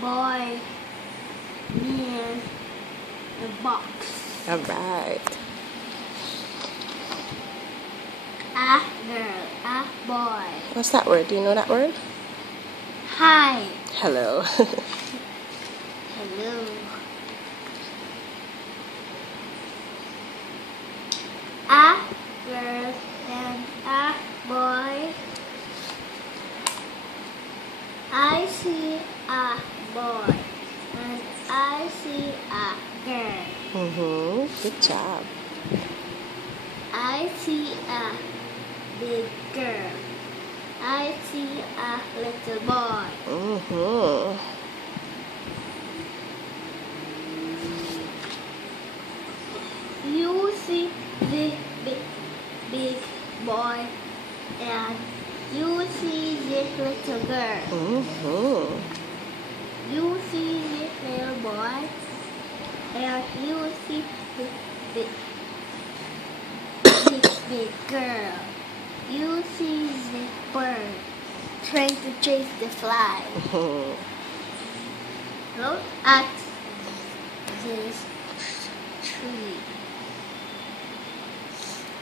boy near the box. Alright. A girl, a boy. What's that word? Do you know that word? Hi. Hello. Hello. A girl and a boy. I see a boy and I see a girl. Good job. I see a big girl. I see a little boy. You see the big boy and you see the little girl. You see the little boy and you see the big girl. You see the bird trying to chase the fly. Look at this tree.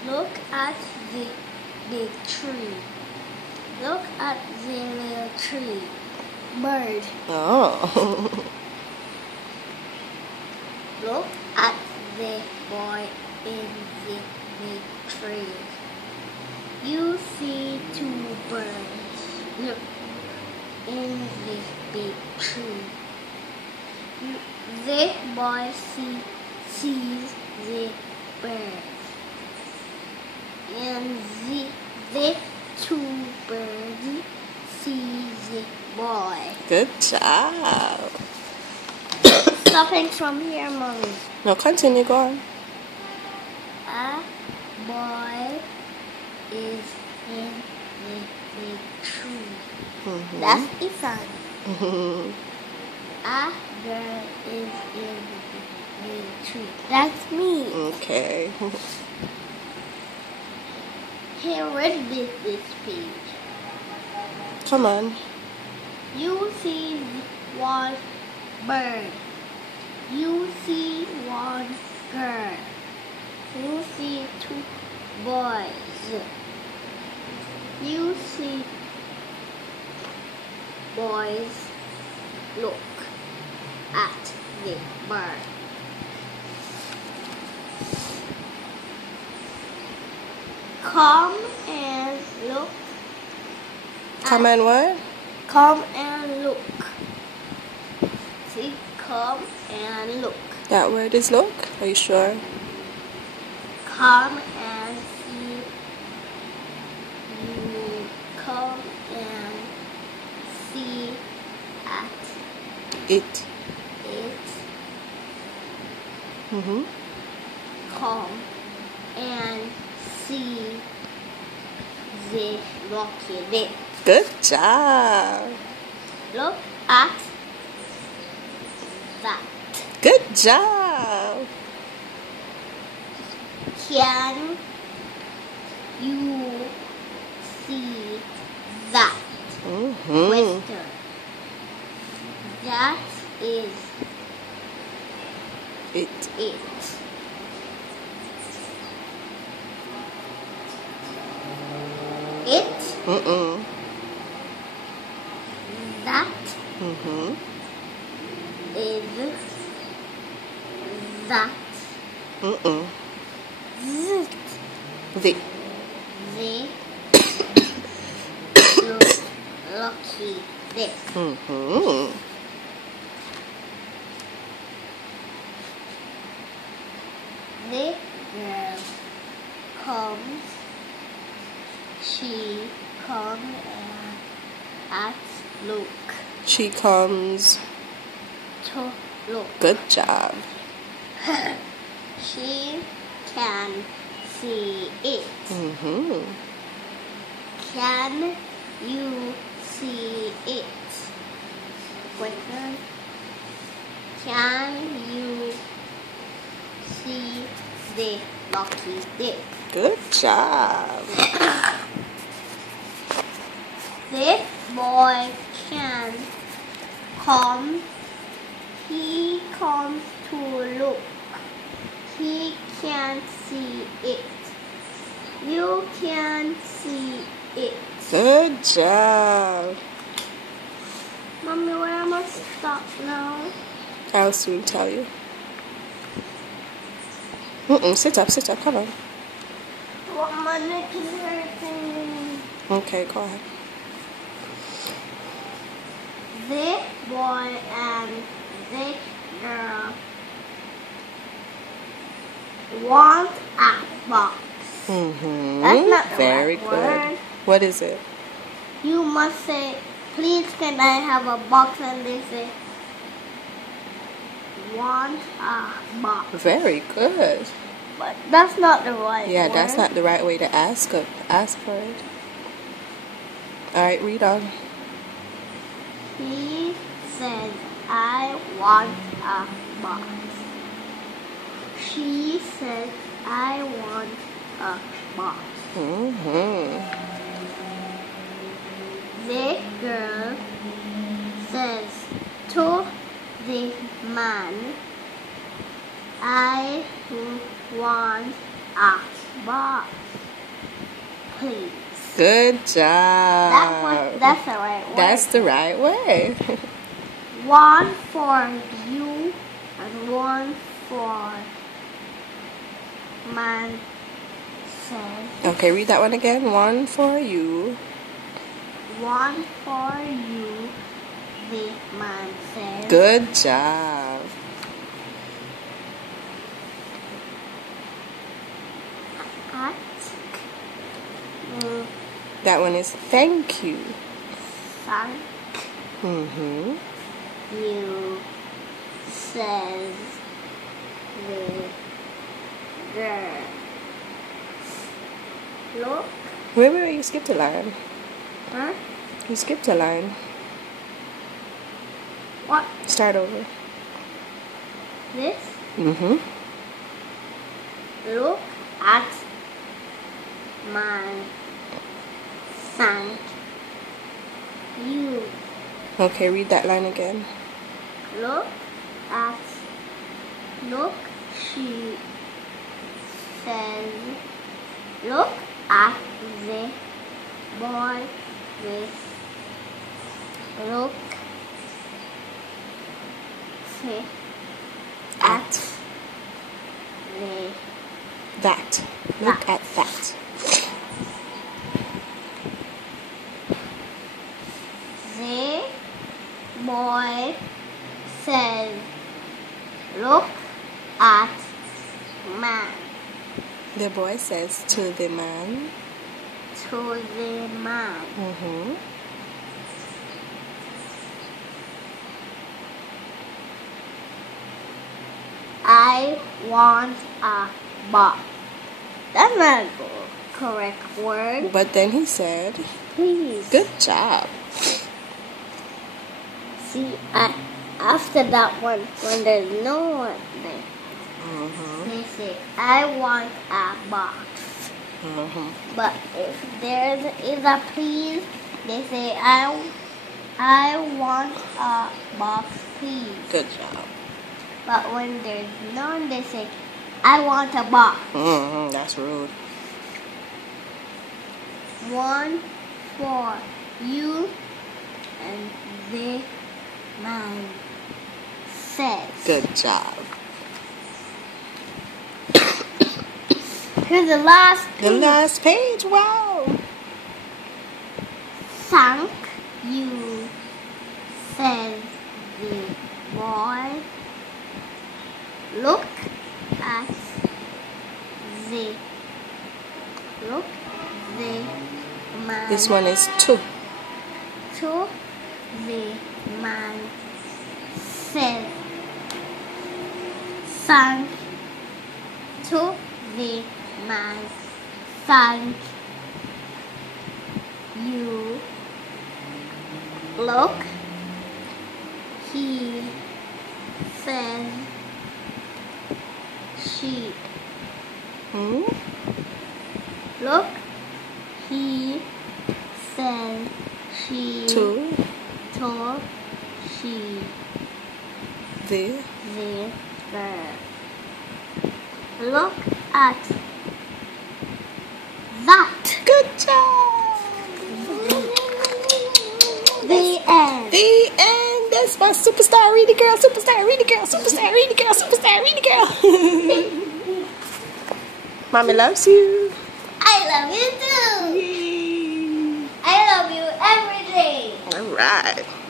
Look at the big tree. Look at the little tree. Bird. Oh. Look at the boy in the big tree. You see two birds. Look in the big tree. The boy sees the birds. And the two birds see the boy. Good job. Stopping from here, Mommy. No, continue, go on. A boy is in the big tree. That's Ethan. A girl is in the big tree. That's me. Okay. Here, read this page. Come on. You see one bird. You see one girl. You see two boys. You see boys look at the bird. Come and look. Come and what? Come and look. See, come and look. That word is look? Are you sure? Come and see. You come and see at It. it. Come and see the rocky lake. Good job. Look at that. Good job. Can you see that? Question. That is It. it. It. That is that. Zit. The. The lucky this. The girl comes. She comes and asks look. She comes. To look. Good job. She can see it. Can you see it? Question. Can you see the lucky dip? Good job. This boy can comes. He comes to look. He can't see it. You can see it. Good job. Mommy, where am I stop now? I'll soon tell you. Sit up, come on. Well, my neck is hurting. Okay, go ahead. This boy and this girl want a box. That's not the Very right good. word. What is it? You must say, please can I have a box? And they say, want a box. Very good. But that's not the right Yeah, word. that's not the right way to ask for it. Alright, read on. He said, I want a box. She said, I want a box. The girl says to the man, I want a box, please. Good job. That's the right word. That's the right way. One for you and one for man says. Okay, read that one again. One for you. One for you, the man says. Good job. Ask. That one is thank you. Thank you, says the girl. Look. Wait, you skipped a line. Huh? You skipped a line. What? Start over. This? Look at my thank you. Okay, read that line again. Look, she says, look at the boy with, look at the, That. Look at that. the boy says, look at man. The boy says to the man. To the man. I want a box. That's not a correct word. But then he said, Please. good job. See, after that one, when there's no one there, they say, I want a box. But if there is a please, they say, I want a box, please. Good job. But when there's none, they say, I want a box. That's rude. One for you and the man says. Good job. Here's the last The page. last page. Wow. Thank you, says the boy. Look at the man. This one is two. To the man says, thank to the man, thank you. Look, he says, she. Look, he says, she. Two. To T. The. Look at that. Good job. The end. The end. That's my superstar reading girl. Superstar reading girl. Superstar reading girl. Superstar reading girl. Mommy loves you. I love you too. Yay. I love you every day. All right.